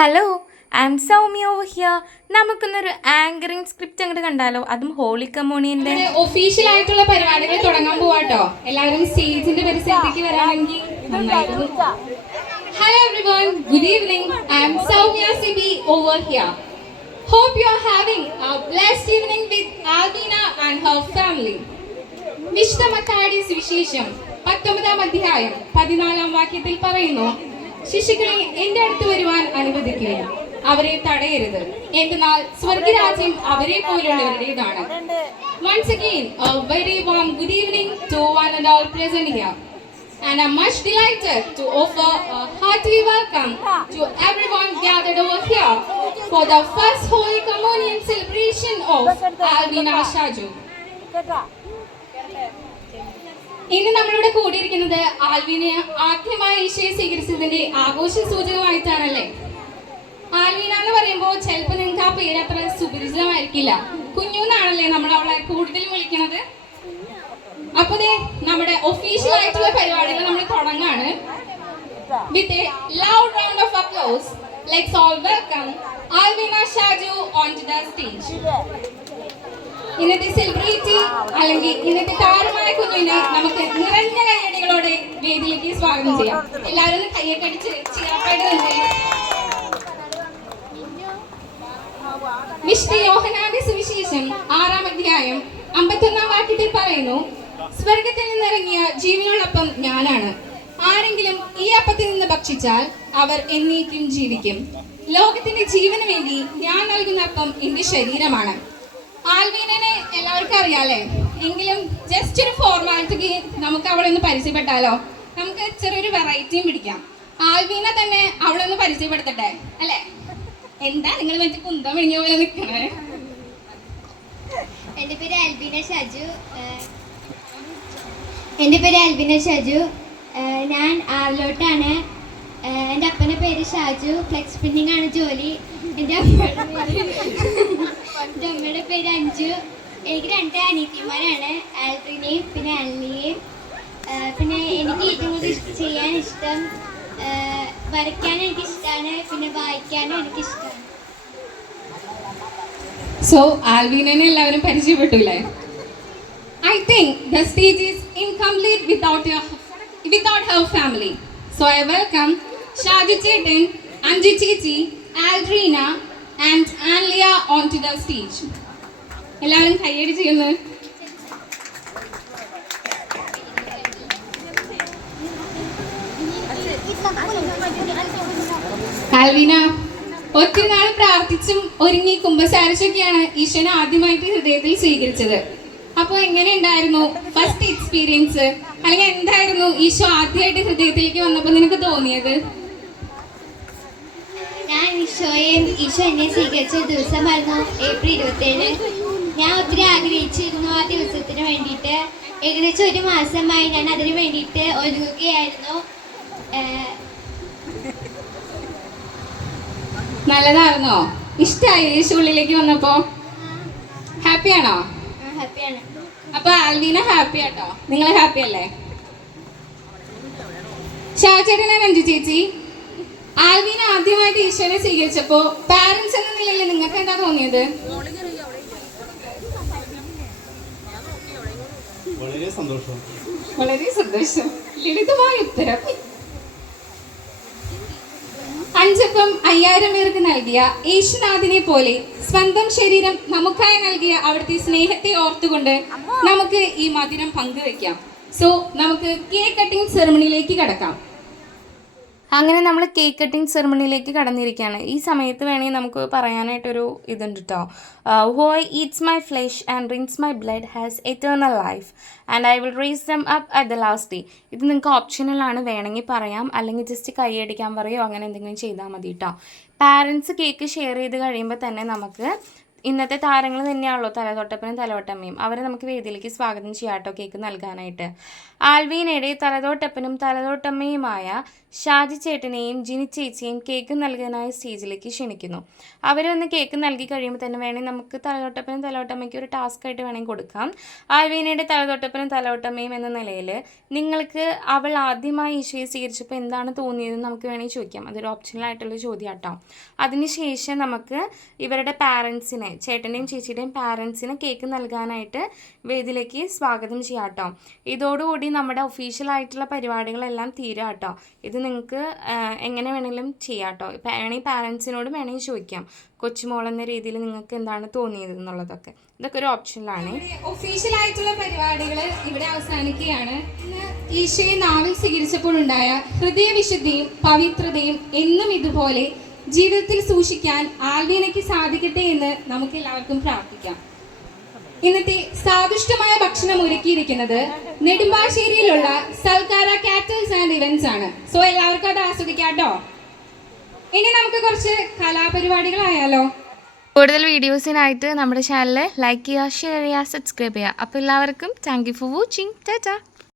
Hello, I M Soumya over here. നമുക്കിന്നൊരു anchoring script അങ്ങോട്ട് കണ്ടാലോ, അതും ഹോളി കമ്മ്യൂണിയന്റെ ഒഫീഷ്യൽ ആയിട്ടുള്ള പരിപാടികൾ തുടങ്ങാൻ പോവാട്ടോ. എല്ലാവരും സ്റ്റേജിന്റെ പരിസരത്തേക്ക് വരാണെങ്കിൽ നന്നായിരുന്നു. Hello everyone, good evening. I M Soumya Sibi over here. Hope you are having a blessed evening with Alvina and her family. വിശുദ്ധ മത്തായിയുടെ സുവിശേഷം 19-ാം അധ്യായം 14-ാം വാക്യത്തിൽ പറയുന്നു, ശിശുക്കളെ എന്റെ അടുത്ത് വരുവാൻ അനുവദിക്കുകയും അവരെ തടയരുത്, എന്തെന്നാൽ സ്വർഗരാജ്യം അവരെ പോലുള്ളവരുടേതാണ്. Once again, a very warm good evening to one and all present here. And I'm much delighted to offer a hearty welcome to everyone gathered over here for the first Holy Communion celebration of Alvina Shaju. ഇന്ന് നമ്മളിവിടെ കൂടിയിരിക്കുന്നത് ആൽവിനെ ആദ്യമായി ഈശോയെ സ്വീകരിച്ചതിന്റെ ആഘോഷ സൂചകമായിട്ടാണല്ലേ. ആൽവിന എന്ന് പറയുമ്പോൾ ചിലപ്പോൾ നിങ്ങൾക്ക് ആ പേര് അത്ര സുപരിചിതമായിരിക്കില്ല. കുഞ്ഞുന്നാണല്ലേ നമ്മൾ അവളെ കൂടുതലും വിളിക്കുന്നത്. അപ്പൊ നമ്മുടെ ഒഫീഷ്യൽ ആയിട്ടുള്ള പരിപാടികൾ നമ്മൾ തുടങ്ങാണ്. With a loud round of applause, let's all welcome Alvina Shaju onto the stage. ഇന്നത്തെ സെലിബ്രിറ്റി അല്ലെങ്കിൽ ഇന്നത്തെ താരമായ കുഞ്ഞിനെ നമുക്ക് നിറഞ്ഞ കയ്യടികളോടെ വേദിയിലേക്ക് സ്വാഗതം ചെയ്യാം. എല്ലാവരും ഒന്ന് കയ്യൊക്കെ അടിച്ച് ചിരാപ്പായിട്ട് തന്നെ. വിശുദ്ധ യോഹന്നാന്റെ സുവിശേഷം 6-ാം അധ്യായം 51-ാം വാക്യത്തിൽ പറയുന്നു, സ്വർഗത്തിൽ നിന്നിറങ്ങിയ ജീവനുള്ളപ്പം ഞാനാണ്. ആരെങ്കിലും ഈ അപ്പത്തിൽ നിന്ന് ഭക്ഷിച്ചാൽ അവർ എന്നേക്കും ജീവിക്കും. ലോകത്തിന്റെ ജീവന് വേണ്ടി ഞാൻ നൽകുന്ന അപ്പം എന്റെ ശരീരമാണ്. ആൽവീനെ എല്ലാവർക്കും അറിയാലേ, എങ്കിലും ജസ്റ്റ് ഒരു ഫോർമാലിറ്റിക്ക് നമുക്ക് അവളെ ഒന്ന് പരിചയപ്പെട്ടാലോ. നമുക്ക് ചെറിയൊരു വെറൈറ്റിയും പിടിക്കാം. ആൽവീന തന്നെ അവളെ ഒന്ന് പരിചയപ്പെടുത്തട്ടെ അല്ലേ? എന്താ നിങ്ങൾ മറ്റേ കുന്തം വിഴിഞ്ഞ പോലെ നിൽക്കണേ? എൻ്റെ പേര് ആൽബിന ഷജു. ഞാൻ ആറിലോട്ടാണ്. എൻ്റെ അപ്പൻ്റെ പേര് ഷാജു. ഫ്ലെക്സ് പ്രിന്റിംഗ് ആണ് ജോലി. എൻ്റെ അമ്മയുടെ പേര് അഞ്ജു. എനിക്ക് 2 അനിയത്തിമാരാണ്, ആൽബിനെയും പിന്നെ ആലിനെയും. പിന്നെ എനിക്ക് ഏറ്റവും കൂടുതൽ ചെയ്യാൻ ഇഷ്ടം വരയ്ക്കാനും എനിക്കിഷ്ടമാണ്, പിന്നെ വായിക്കാനും എനിക്കിഷ്ടമാണ്. സോ ആൽവീനെ എല്ലാവരും പരിചയപ്പെട്ടില്ലേ? I think the stage is incomplete without her family. So I welcome Shaju Chetan, Anju Chichi, Aldrina and Anlia onto the stage. എല്ലാവരും കയ്യടി ചെയ്യുന്നു. ആൽവീന, ഒത്തിരി നാൾ പ്രാർത്ഥിച്ചും ഒരുങ്ങി കുമ്പസാരിച്ചൊക്കെയാണ് ഈശോനെ ആദ്യമായിട്ട് ഹൃദയത്തിൽ സ്വീകരിച്ചത്. അപ്പോൾ എങ്ങനെ ഉണ്ടായിരുന്നു ഫസ്റ്റ് എക്സ്പീരിയൻസ്? അല്ലെങ്കിൽ എന്തായിരുന്നു ഈശോ ആദ്യമായിട്ട് ഹൃദയത്തിലേക്ക് വന്നപ്പോൾ നിനക്ക് തോന്നിയത്? ഞാൻ ഈശോ എന്നെ സ്വീകരിച്ച ദിവസമായിരുന്നു ഏപ്രിൽ 27. ഞാൻ ഒത്തിരി ആഗ്രഹിച്ചിരുന്നു ആ ദിവസത്തിന് വേണ്ടിയിട്ട്. ഏകദേശം 1 മാസമായി ഞാൻ അതിന് വേണ്ടിയിട്ട് ഒരുങ്ങുകയായിരുന്നു. നല്ലതായിരുന്നോ? ഇഷ്ടമായി യേശു ഉള്ളിലേക്ക് വന്നപ്പോ? ഹാപ്പിയാണോ? ഹാപ്പിയാണ്. അപ്പൊ ആൽവീന ഹാപ്പി ആട്ടോ. നിങ്ങൾ ഹാപ്പി അല്ലേ? ഷാചേട്ടനെ രഞ്ജു ചേച്ചി, ആൽവീന ആദ്യമായിട്ട് ഈശോനെ സ്വീകരിച്ചപ്പോ പാരന്റ്സ് എന്ന നിലയിൽ നിങ്ങൾക്ക് എന്താ തോന്നിയത്? വളരെ സന്തോഷം. ലളിതമായ ഉത്തരം. 5 അപ്പം 5000 പേർക്ക് നൽകിയ യേശുനാഥിനെ പോലെ സ്വന്തം ശരീരം നമുക്കായി നൽകിയ അവിടുത്തെ സ്നേഹത്തെ ഓർത്തുകൊണ്ട് നമുക്ക് ഈ മധുരം പങ്കുവെക്കാം. സോ നമുക്ക് കേക്ക് കട്ടിംഗ് സെറമണിയിലേക്ക് കടക്കാം. അങ്ങനെ നമ്മൾ കേക്ക് കട്ടിംഗ് സെറമണിയിലേക്ക് കടന്നിരിക്കുകയാണ്. ഈ സമയത്ത് വേണമെങ്കിൽ നമുക്ക് പറയാനായിട്ടൊരു ഇതുണ്ട് കേട്ടോ. Who eats my flesh and drinks my blood has eternal life and I will raise them up at the last day. ഇത് നിങ്ങൾക്ക് ഓപ്ഷനലാണ്, വേണമെങ്കിൽ പറയാം, അല്ലെങ്കിൽ ജസ്റ്റ് കൈയടിക്കാൻ പറയുമോ അങ്ങനെ എന്തെങ്കിലും ചെയ്താൽ മതി കേട്ടോ. പാരൻസ് കേക്ക് ഷെയർ ചെയ്ത് കഴിയുമ്പോൾ തന്നെ നമുക്ക് ഇന്നത്തെ താരങ്ങൾ തന്നെയാണല്ലോ തലതൊട്ടപ്പനും തലവട്ടമ്മയും. അവരെ നമുക്ക് വേദിയിലേക്ക് സ്വാഗതം ചെയ്യാം കേട്ടോ കേക്ക് നൽകാനായിട്ട്. ആൽവീനയുടെ തലതൊട്ടപ്പനും തലതൊട്ടമ്മയുമായ ഷാജി ചേട്ടനെയും ജിനി ചേച്ചിയെയും കേക്ക് നൽകാനായി സ്റ്റേജിലേക്ക് ക്ഷണിക്കുന്നു. അവരൊന്ന് കേക്ക് നൽകി കഴിയുമ്പോൾ തന്നെ വേണമെങ്കിൽ നമുക്ക് തലതൊട്ടപ്പനും തലതൊട്ടമ്മയ്ക്ക് ഒരു ടാസ്ക് ആയിട്ട് വേണമെങ്കിൽ കൊടുക്കാം. ആൽവീനയുടെ തലതൊട്ടപ്പനും തലതൊട്ടമ്മയും എന്ന നിലയിൽ നിങ്ങൾക്ക് അവൾ ആദ്യമായി ഈശോയെ സ്വീകരിച്ചപ്പോൾ എന്താണ് തോന്നിയതെന്ന് നമുക്ക് വേണമെങ്കിൽ ചോദിക്കാം. അതൊരു ഓപ്ഷണൽ ആയിട്ടുള്ള ചോദ്യം കേട്ടോ. അതിനുശേഷം നമുക്ക് ഇവരുടെ പാരൻസിനെ, ചേട്ടൻ്റെയും ചേച്ചിയുടെയും പാരൻസിനെ കേക്ക് നൽകാനായിട്ട് വേദിയിലേക്ക് സ്വാഗതം ചെയ്യാം കേട്ടോ. ഇതോടുകൂടി നമ്മുടെ ഒഫീഷ്യലായിട്ടുള്ള പരിപാടികളെല്ലാം തീരാം കേട്ടോ. ഇത് നിങ്ങൾക്ക് എങ്ങനെ വേണമെങ്കിലും ചെയ്യാം കേട്ടോ. വേണമെങ്കിൽ പാരൻസിനോട് വേണമെങ്കിൽ ചോദിക്കാം, കൊച്ചുമോളെന്ന രീതിയിൽ നിങ്ങൾക്ക് എന്താണ് തോന്നിയത് എന്നുള്ളതൊക്കെ. ഇതൊക്കെ ഒരു ഓപ്ഷനിലാണ്. ഒഫീഷ്യൽ ആയിട്ടുള്ള പരിപാടികൾ ഇവിടെ അവസാനിക്കുകയാണ്. ഇന്ന് ഈശോയെ നാവിൽ സ്വീകരിച്ചപ്പോഴുണ്ടായ ഹൃദയവിശുദ്ധിയും പവിത്രതയും എന്നും ഇതുപോലെ ജീവിതത്തിൽ സൂക്ഷിക്കാൻ ആൽവീനയ്ക്ക് സാധിക്കട്ടെ എന്ന് നമുക്ക് എല്ലാവർക്കും പ്രാർത്ഥിക്കാം. ഇന്നത്തെ സാദുഷ്ടമായ ഭക്ഷണം ഒരുക്കിയിരിക്കുന്നത് നെടുമ്പാശ്ശേരിയിലുള്ള സൽക്കാര കാറ്റേഴ്സ് ആൻഡ് ഇവന്റ്സ് ആണ്. സോ എല്ലാവർക്കും അത് ആസ്വദിക്കാട്ടോ. ഇനി നമുക്ക് കുറച്ച് കലാപരിപാടികളായാലോ. കൂടുതൽ വീഡിയോസിനായിട്ട് നമ്മുടെ ചാനൽ ലൈക്ക് ചെയ്യുക, ഷെയർ ചെയ്യുക, സബ്സ്ക്രൈബ് ചെയ്യുക. അപ്പോൾ എല്ലാവർക്കും thank you for watching. Tata.